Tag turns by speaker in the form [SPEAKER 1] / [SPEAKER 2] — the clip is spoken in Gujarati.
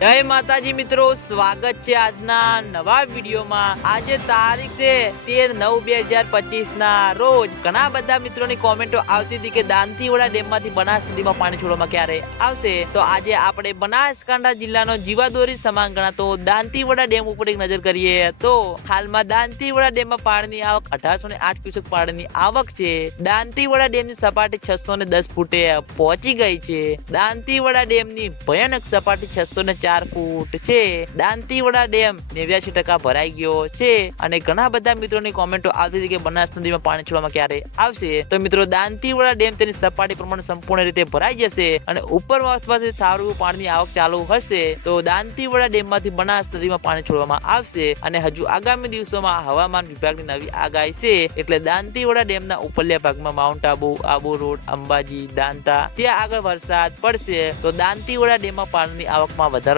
[SPEAKER 1] જય માતાજી મિત્રો, સ્વાગત છે આજના નવા વિડીયોમાં. આજે તારીખ છે તેર નવ બે હજાર પચીસ ના રોજ. ઘણા બધા મિત્રોની કોમેન્ટો આવતી હતી કે દાંતીવાડા ડેમમાંથી બનાસ નદીમાં પાણી છોડવામાં ક્યારે આવશે? તો આજે આપણે બનાસકાંઠા જિલ્લાનો જીવાદોરી સમાન ગણાતો દાંતીવાડા ડેમ ઉપર એક નજર કરીએ તો હાલમાં દાંતીવાડા ડેમમાં પાણીની આવક અઢારસો ને આઠ ક્યુસેક પાણીની આવક છે. દાંતીવાડા ડેમની સપાટી છસો ને દસ ફૂટે પહોંચી ગઈ છે. દાંતીવાડા ડેમની ભયાનક સપાટી છસો ને ચાર ફૂટ છે. દાંતીવાડા ડેમ નેવ્યાસી ટકા ભરાઈ ગયો છે અને ઘણા બધા મિત્રોની કોમેન્ટો આવતી હતી કે બનાસ નદીમાં પાણી છોડવામાં ક્યારે આવશે. તો મિત્રો, દાંતીવાડા ડેમ તેની સપાટી પ્રમાણે સંપૂર્ણ રીતે ભરાઈ જશે અને ઉપર આસપાસ સારું પાણીની આવક ચાલુ હશે. તો દાંતીવાડા ડેમમાંથી બનાસ નદીમાં પાણી છોડવામાં આવશે અને હજુ આગામી દિવસોમાં હવામાન વિભાગની નવી આગાહી છે. એટલે દાંતીવાડા ડેમના ઉપલ્યા ભાગમાં માઉન્ટ આબુ આબુ રોડ, અંબાજી, દાંતા, ત્યાં આગળ વરસાદ પડશે. તો દાંતીવાડા ડેમમાં પાણીની આવકમાં વધારો